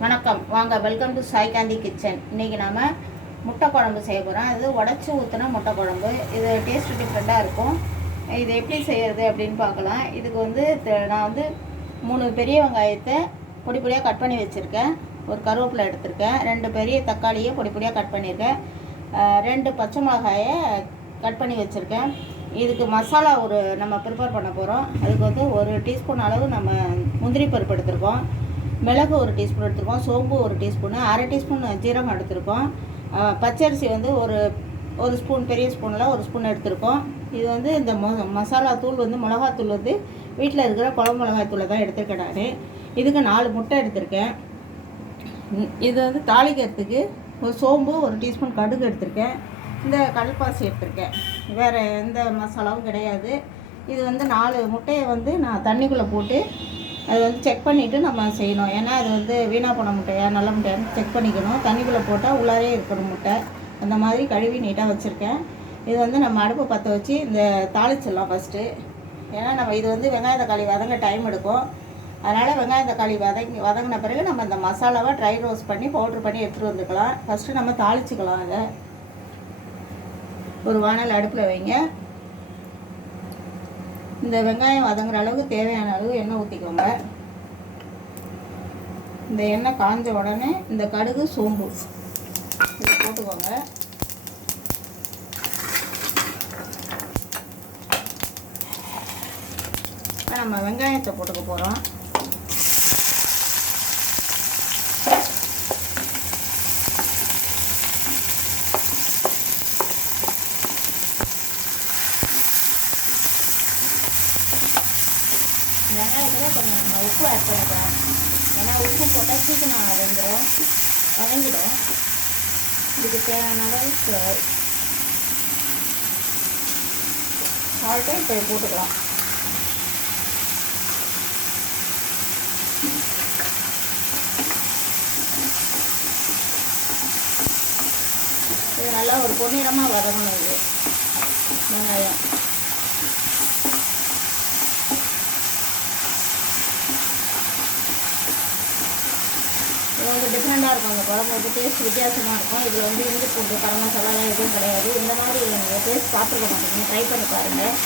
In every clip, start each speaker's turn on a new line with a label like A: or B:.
A: வணக்கம். வாங்க welcome to Sai Kanthi kitchen இன்றைக்கி நாம் முட்டை குழம்பு செய்ய போகிறோம் இது உடச்சி ஊற்றின முட்டை குழம்பு. இது டேஸ்ட் டிஃப்ரெண்ட்டாக இருக்கும். இது எப்படி செய்கிறது அப்படின்னு பார்க்கலாம். இதுக்கு வந்து த- நான் வந்து மூணு பெரிய வெங்காயத்தை பொடி பொடியாக கட் பண்ணி வச்சுருக்கேன். ஒரு கருவேப்பிலை எடுத்திருக்கேன். ரெண்டு பெரிய தக்காளியை பொடி பொடியாக கட் பண்ணியிருக்கேன். ரெண்டு பச்சை மிளகாயை கட் பண்ணி வச்சுருக்கேன். இதுக்கு மசாலா ஒரு நம்ம ப்ரிப்பேர் பண்ண போகிறோம் அதுக்கு வந்து ஒரு டீஸ்பூன் அளவு நம்ம முந்திரி பருப்பு எடுத்திருக்கோம். மிளகு ஒரு டீஸ்பூன் எடுத்துருக்கோம் சோம்பு ஒரு டீஸ்பூனு அரை டீஸ்பூன் ஜீரகம் எடுத்திருக்கோம். பச்சரிசி வந்து ஒரு ஒரு ஸ்பூன் பெரிய ஸ்பூனில் ஒரு ஸ்பூன் எடுத்திருக்கோம். இது வந்து இந்த மொ மசாலா தூள் வந்து மிளகாத்தூள் வந்து வீட்டில் இருக்கிற குழம்பு மிளகாய் தூளை தான் எடுத்துருக்கேன் நான். இதுக்கு நாலு முட்டை எடுத்திருக்கேன். இது வந்து தாளிக்கிறதுக்கு ஒரு சோம்பு ஒரு டீஸ்பூன் கடுகு எடுத்திருக்கேன். இந்த கடல்பாசி எடுத்திருக்கேன். வேறு எந்த மசாலாவும் கிடையாது. இது வந்து நாலு முட்டையை வந்து நான் தண்ணிக்குள்ளே போட்டு அது வந்து செக் பண்ணிவிட்டு நம்ம செய்யணும். ஏன்னா அது வந்து வீணாக போன முட்டையா நல்ல முட்டையான்னு செக் பண்ணிக்கணும். தண்ணிக்குள்ளே போட்டால் உள்ளாரே இருக்கணும் முட்டை. அந்த மாதிரி கழுவி நீட்டாக வச்சுருக்கேன். இது வந்து நம்ம அடுப்பு பற்ற வச்சு இந்த தாளிச்சிடலாம் ஃபஸ்ட்டு ஏன்னா நம்ம இது வந்து வெங்காய தக்காளி வதங்க டைம் எடுக்கும். அதனால் வெங்காய தக்காளி வதங்கி வதங்கின பிறகு நம்ம இந்த மசாலாவை ட்ரை ரோஸ்ட் பண்ணி பவுட்ரு பண்ணி எடுத்துகிட்டு வந்துக்கலாம். ஃபஸ்ட்டு நம்ம தாளிச்சிக்கலாம் அதை. ஒரு வானல் அடுப்பில் வைங்க. இந்த வெங்காயம் வதங்குற அளவுக்கு தேவையான அளவு எண்ணெய் ஊற்றிக்கோங்க இந்த எண்ணெய் காஞ்ச உடனே இந்த கடுகு சோம்பு இதை போட்டுக்கோங்க. இப்போ நம்ம வெங்காயத்தை போட்டுக்க போகிறோம் வெங்காயத்தில் கொஞ்சம் நம்ம உப்பு ஆட் பண்ணிக்கலாம் ஏன்னா உப்பு போட்டால் சீக்கிரம் வெந்துடும். வதங்கிடும் இதுக்கு தேவையான அளவுக்கு சால்ட்டை இப்போ போட்டுக்கலாம். இது நல்லா ஒரு பொன்னிறமாக வதங்கணும் இது. வெங்காயம். அவங்க வந்து டிஃப்ரெண்ட்டாக இருக்கும் அந்த குழம்பு வந்து டேஸ்ட் வித்தியாசமாக இருக்கும். இதில் வந்து இஞ்சி பூண்டு கரம் மசாலாலாம் எதுவும் கிடையாது. இந்த மாதிரி நீங்கள் டேஸ்ட் பார்த்துருக்க மாட்டீங்க. ட்ரை பண்ணி பாருங்கள்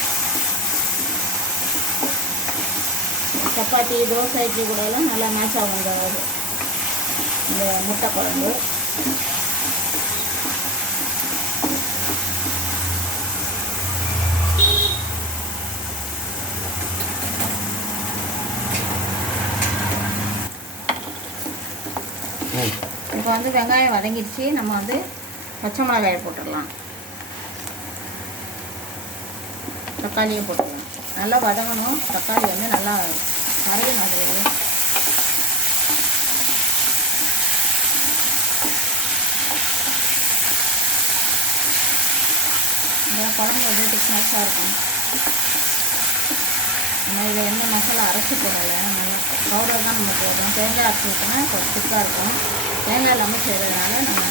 A: சப்பாத்தி தோசை இட்லி கூட எல்லாம் நல்லா மேட்ச் ஆகும் இந்த முட்டை குழம்பு இப்போ வந்து வெங்காயம் வதங்கிடுச்சு. நம்ம வந்து பச்சை மிளகாயை போட்டுடலாம். தக்காளியை போட்டுக்கலாம் நல்லா வதங்கணும். தக்காளி வந்து நல்லா கரையணும் அது குழம்பு வந்து திக்னஸாக இருக்கும் நம்ம இதில் எந்த மசாலா அரைச்சி போடலை. நம்ம பவுடர் தான் நம்ம போடுறோம் தேங்காய் அரைச்சி ஊற்றினா கொஞ்சம் திக்காக இருக்கும். தேங்காய் இல்லாமல் செய்கிறதுனால நம்ம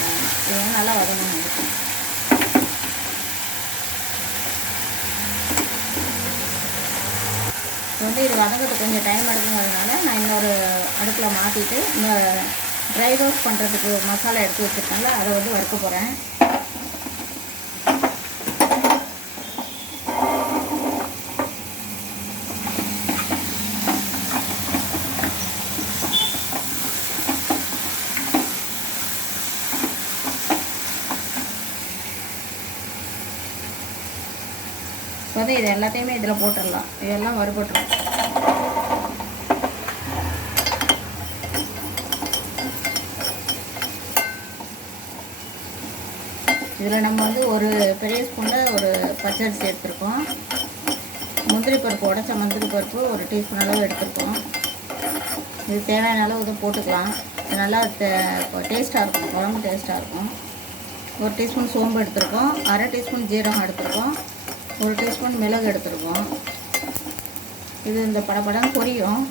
A: இதை நல்லா வதங்கணும். இருக்கும் இப்போ வந்து இது வதங்கிறதுக்கு கொஞ்சம் டைம் எடுக்குங்கிறதுனால நான் இன்னொரு அடுப்பில் மாற்றிட்டு இந்த ட்ரை ரோஸ்ட் பண்ணுறதுக்கு மசாலா எடுத்து வச்சுருக்கேன்ல அதை வந்து வறுக்க போகிறேன் இப்போ இது எல்லாத்தையுமே இதில் போட்டுடலாம். இதெல்லாம் வறுபட்டுரும். இதில் நம்ம வந்து ஒரு பெரிய ஸ்பூனில் ஒரு பச்சரிசி எடுத்துருக்கோம். முந்திரி பருப்பு உடச்ச முந்திரி பருப்பு ஒரு டீஸ்பூன் அளவு எடுத்துருக்கோம். இது தேவையான அளவு இதை போட்டுக்கலாம். நல்லா டேஸ்ட்டாக இருக்கும். குழம்பு டேஸ்ட்டாக இருக்கும். ஒரு டீஸ்பூன் சோம்பு எடுத்துருக்கோம். அரை டீஸ்பூன் ஜீரகம் எடுத்துருக்கோம். ஒரு டீஸ்பூன் மிளகு எடுத்துருக்கோம். இது இந்த படப்படம் பொரியும்.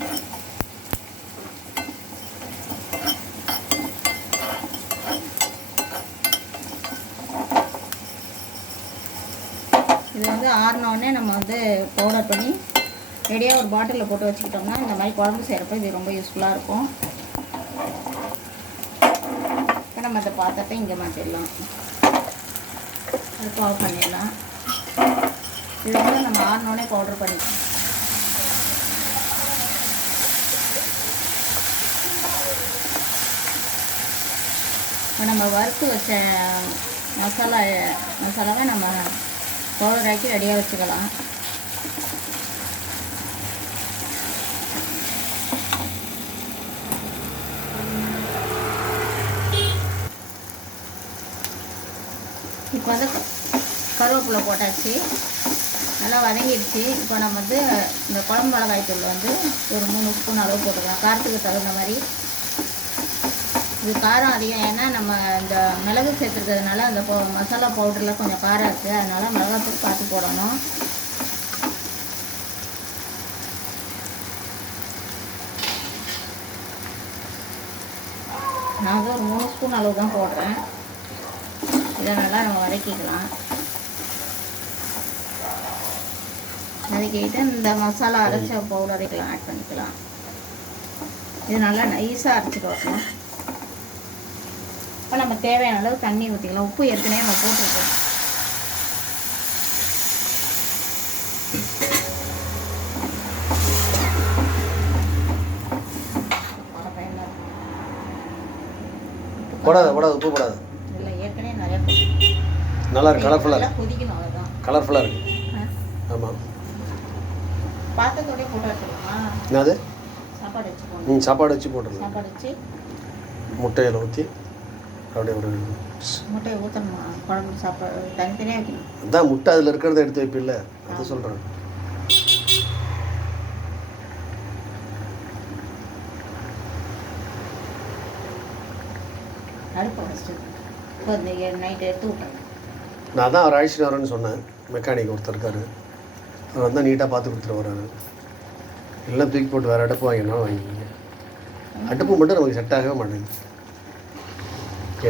A: இது வந்து ஆறினோடனே நம்ம வந்து பவுடர் பண்ணி ரெடியாக ஒரு பாட்டிலில் போட்டு வச்சுக்கிட்டோம்னா இந்த மாதிரி குழம்பு செய்கிறப்ப இது ரொம்ப யூஸ்ஃபுல்லாக இருக்கும். இப்போ நம்ம அந்த பாத்திரத்தை இங்கே மாற்றிடலாம் அடுப்பு ஆஃப் பண்ணிடலாம். இது வந்து நம்ம ஆறினோடனே பவுடர் பண்ணிக்கலாம். இப்போ நம்ம வறுத்து வச்ச மசாலா மசாலாவை நம்ம பவுடராக்கி ரெடியாக வச்சுக்கலாம். இப்போ வந்து கருவேப்பிலை போட்டாச்சு. நல்லா வதங்கிடுச்சு. இப்போ நம்ம வந்து இந்த குழம்பு மிளகாய் தூள் வந்து ஒரு மூணு ஸ்பூன் அளவு போட்டுக்கலாம். காரத்துக்கு தகுந்த மாதிரி. இது காரம் அதிகம். ஏன்னா நம்ம இந்த மிளகு சேர்த்துருக்கிறதுனால அந்த போ மசாலா பவுடரில் கொஞ்சம் காரம் இருக்குது அதனால் மிளகாத்தூள் பார்த்து போடணும். நான் வந்து ஒரு மூணு ஸ்பூன் அளவு தான் போடுறேன். இதை நல்லா நம்ம வதக்கிக்கலாம். வதக்கிட்டு இந்த மசாலா அரைச்ச பவுடரைக்கெல்லாம் ஆட் பண்ணிக்கலாம். இது நல்லா நைஸாக அரைச்சிட்டு வரணும். இப்போ நம்ம தேவையான அளவு தண்ணி ஊற்றிக்கலாம் உப்பு ஏற்கனவே நம்ம போட்டிருக்கோம்.
B: போடாத போடாத உப்பு போடாத. நல்லா இருக்கு கலர்ஃபுல்லாக இருக்கு. கலர்ஃபுல்லாக இருக்கு ஆமாம்
A: பாத்திரத்தோடய போட்டு வச்சுக்கலாமா
B: என்னது? ம் சாப்பாடு வச்சு போட்டுருங்க
A: சாப்பாடு வச்சு.
B: முட்டையில் ஊற்றி அப்படியே ஒரு
A: முட்டையை ஊற்றணுமா குழம்பு சாப்பாடு தனித்தனியாக வைக்கணும்.
B: அதான் முட்டை அதில் இருக்கிறத எடுத்து வைப்பில்ல அதை சொல்கிறேன்
A: அடுப்பை ஃபஸ்ட்டு இப்போ இந்த நைட்டு எடுத்து விட்றேன்
B: நான் தான் அவர் அழைச்சிட்டு வரேன்னு சொன்னேன். மெக்கானிக் ஒருத்தர் இருக்காரு. அவர் வந்தால் நீட்டாக பார்த்து கொடுத்துட்டு வர்றாரு இல்லை தூக்கி போட்டு வேறு அடுப்பு வாங்கினா வாங்கிக்கிங்க அடுப்பு மட்டும் நமக்கு செட் ஆகவே மாட்டேங்குது.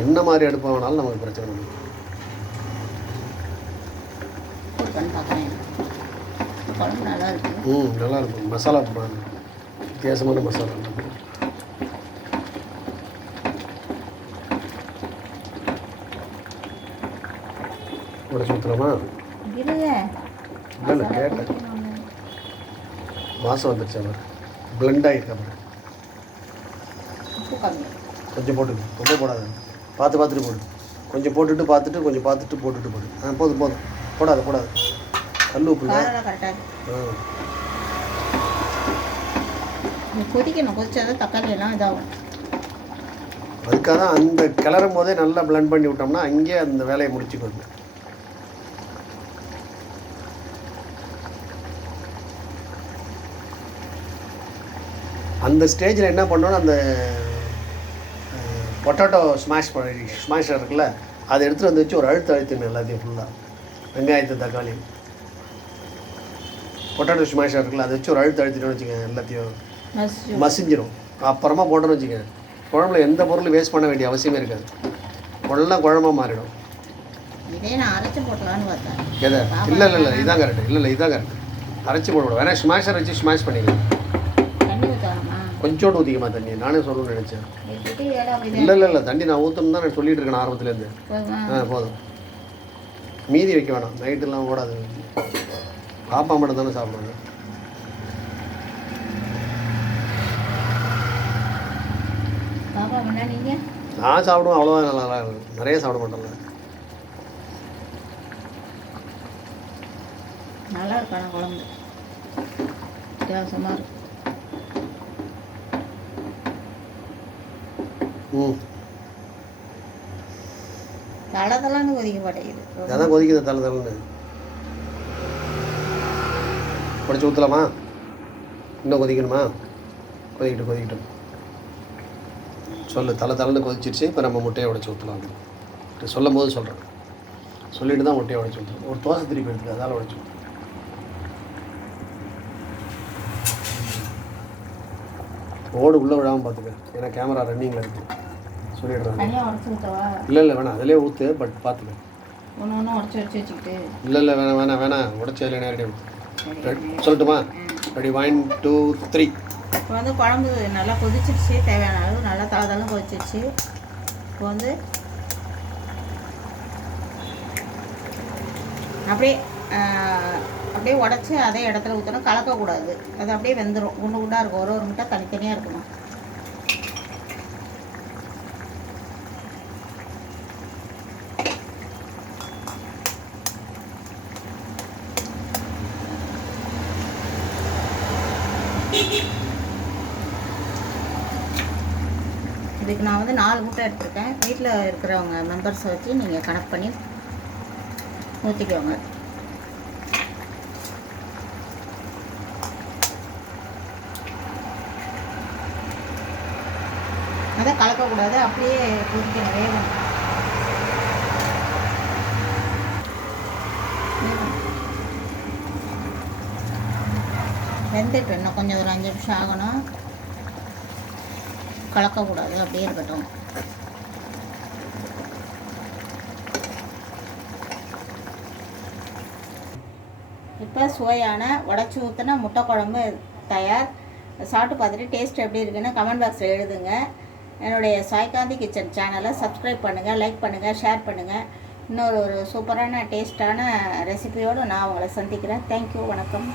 B: என்ன மாதிரி அடுப்பு வாங்கினாலும் நமக்கு பிரச்சனை
A: இருக்கு
B: ம் நல்லா இருக்கும். மசாலா ப- வித்தியாசமான மசாலா. உடச்சு ஊற்றுலாமா இல்லை இல்லை கேட்டேன். வாசம் வந்துருச்சு அவர் பிளெண்ட் ஆகிருக்கு அவர் கொஞ்சம் போட்டுக்கு ரொம்ப போடாது. பார்த்து பார்த்துட்டு போடு. கொஞ்சம் போட்டுட்டு பார்த்துட்டு கொஞ்சம் பார்த்துட்டு போட்டுட்டு போடு. ஆ போதும் போதும். போடாத போடாது. கல் உப்பு
A: கொதிக்கணும். கொதிச்சாதான் தக்காளி எல்லாம் இதாகும்.
B: அதுக்காக தான் அந்த கிளறும் போதே நல்லா பிளெண்ட் பண்ணி விட்டோம்னா அங்கேயே அந்த வேலையை முடிச்சுக்குது அந்த ஸ்டேஜில் என்ன பண்ணோன்னா அந்த பொட்டேட்டோ ஸ்மாஷ் பண்ணி ஸ்மாஷர் இருக்குல்ல அதை எடுத்துகிட்டு வந்து வச்சு ஒரு அழுத்து அழுத்திடணும் எல்லாத்தையும் ஃபுல்லாக வெங்காயத்து தக்காளி. பொட்டேட்டோ ஸ்மாஷர் இருக்குல்ல அதை வச்சு ஒரு அழுத்து அழுத்திட்டோம்னு வச்சுக்கோங்க எல்லாத்தையும்.
A: மசிச்சு
B: மசிஞ்சிரும். அப்புறமா போட்டோன்னு வச்சுக்கோங்க. குழம்புல எந்த பொருளும் வேஸ்ட் பண்ண வேண்டிய அவசியமே இருக்காது. எல்லாம் குழம்பா மாறிடும்.
A: இதே நான் அரைச்சி போட்டலான்னு பார்த்தேன்.
B: எதை? இல்லை இல்லை இல்லை இதான் கரெக்ட் இல்லை இல்லை இதான் கரெக்ட் அரைச்சி போடணும் வேணா ஸ்மாஷர் வச்சு ஸ்மாஷ் பண்ணிக்கலாம். கொஞ்சோண்டு ஊற்றிக்கமா தண்ணி. நானே சொல்லணும்னு நினச்சேன். இல்லை இல்லை இல்லை. தண்ணி நான் ஊற்றணும் தான் நான் சொல்லிட்டு இருக்கேன் ஆரம்பத்துலேருந்து. ஆ போதும். மீதி வைக்க வேணாம். நைட்டெல்லாம் ஓடாது. பாப்பா மட்டும் தானே சாப்பிடுவாங்க. நான் சாப்பிடுவேன் அவ்வளோதான் நல்லா இருக்கும். நிறைய சாப்பிட மாட்டேன்ல
A: நல்லா இருக்கணும் குழம்பு? வித்தியாசமாக இருக்கும் தலை தலைன்னு கொதிக்க மாட்டேங்குது.
B: அதான் கொதிக்குது தலை தலைன்னு உடச்சி ஊற்றலாமா இன்னும் கொதிக்கணுமா? கொதிக்கட்டும் கொதிக்கட்டும். சொல்லு தலை தலைன்னு கொதிச்சிருச்சு இப்போ நம்ம முட்டையை உடச்சி ஊற்றலாம் சொல்லும் போது சொல்கிறேன் சொல்லிட்டு தான் முட்டையை உடச்சி ஊற்றுறோம் ஒரு தோசை திருப்பி எடுத்துக்க அதால் உடச்சி ஊற்றுறோம் ஓடு உள்ளே விடாமல் பார்த்துக்க ஏன்னா கேமரா ரன்னிங்கில் இருக்குது
A: ஊற்றவா
B: இல்லை இல்லை வேணாம். அதிலே ஊற்று பட் பார்த்துக்க
A: ஒன்று ஒன்று உடச்சி உடச்சி வச்சுக்கிட்டு.
B: இல்லை இல்லை வேணாம் வேணாம் வேணாம். உடச்சி அதில் நேரடியாக
A: சரி
B: ரெடி சொல்லட்டுமா? ரெடி ஒன் டூ த்ரீ
A: இப்போ வந்து குழம்பு நல்லா கொதிச்சிருச்சு. தேவையான அளவு நல்லா தலை கொதிச்சிருச்சு. இப்போ வந்து அப்படியே அப்படியே உடச்சி அதே இடத்துல ஊற்றணும் கலக்கக்கூடாது அது அப்படியே வெந்துடும் குண்டு குண்டாக இருக்கும். ஒரு ஒரு முட்டை தனித்தனியாக இருக்கணும் இதுக்கு நான் வந்து நாலு முட்டை எடுத்திருக்கேன். வீட்டில் இருக்கிறவங்க மெம்பர்ஸை வச்சு நீங்கள் கனெக்ட் பண்ணி ஊற்றிக்கோங்க அதை கலக்கக்கூடாது அப்படியே கொதிக்கணும் வேகணும் வெந்துட்டு இன்னும் கொஞ்சம் ஒரு அஞ்சு நிமிஷம் ஆகணும். கலக்கக்கூடாது அப்படியே இருக்கட்டும். இப்போ சுவையான உடச்சி ஊற்றின முட்டை குழம்பு தயார். சாப்பிட்டு பார்த்துட்டு டேஸ்ட் எப்படி இருக்குன்னு கமெண்ட் பாக்ஸில் எழுதுங்க. என்னுடைய சாய்காந்தி கிச்சன் சேனலை சப்ஸ்கிரைப் பண்ணுங்கள் லைக் பண்ணுங்கள் ஷேர் பண்ணுங்கள் இன்னொரு ஒரு சூப்பரான டேஸ்ட்டான ரெசிபியோடு நான் உங்களை சந்திக்கிறேன். தேங்க்யூ வணக்கம்.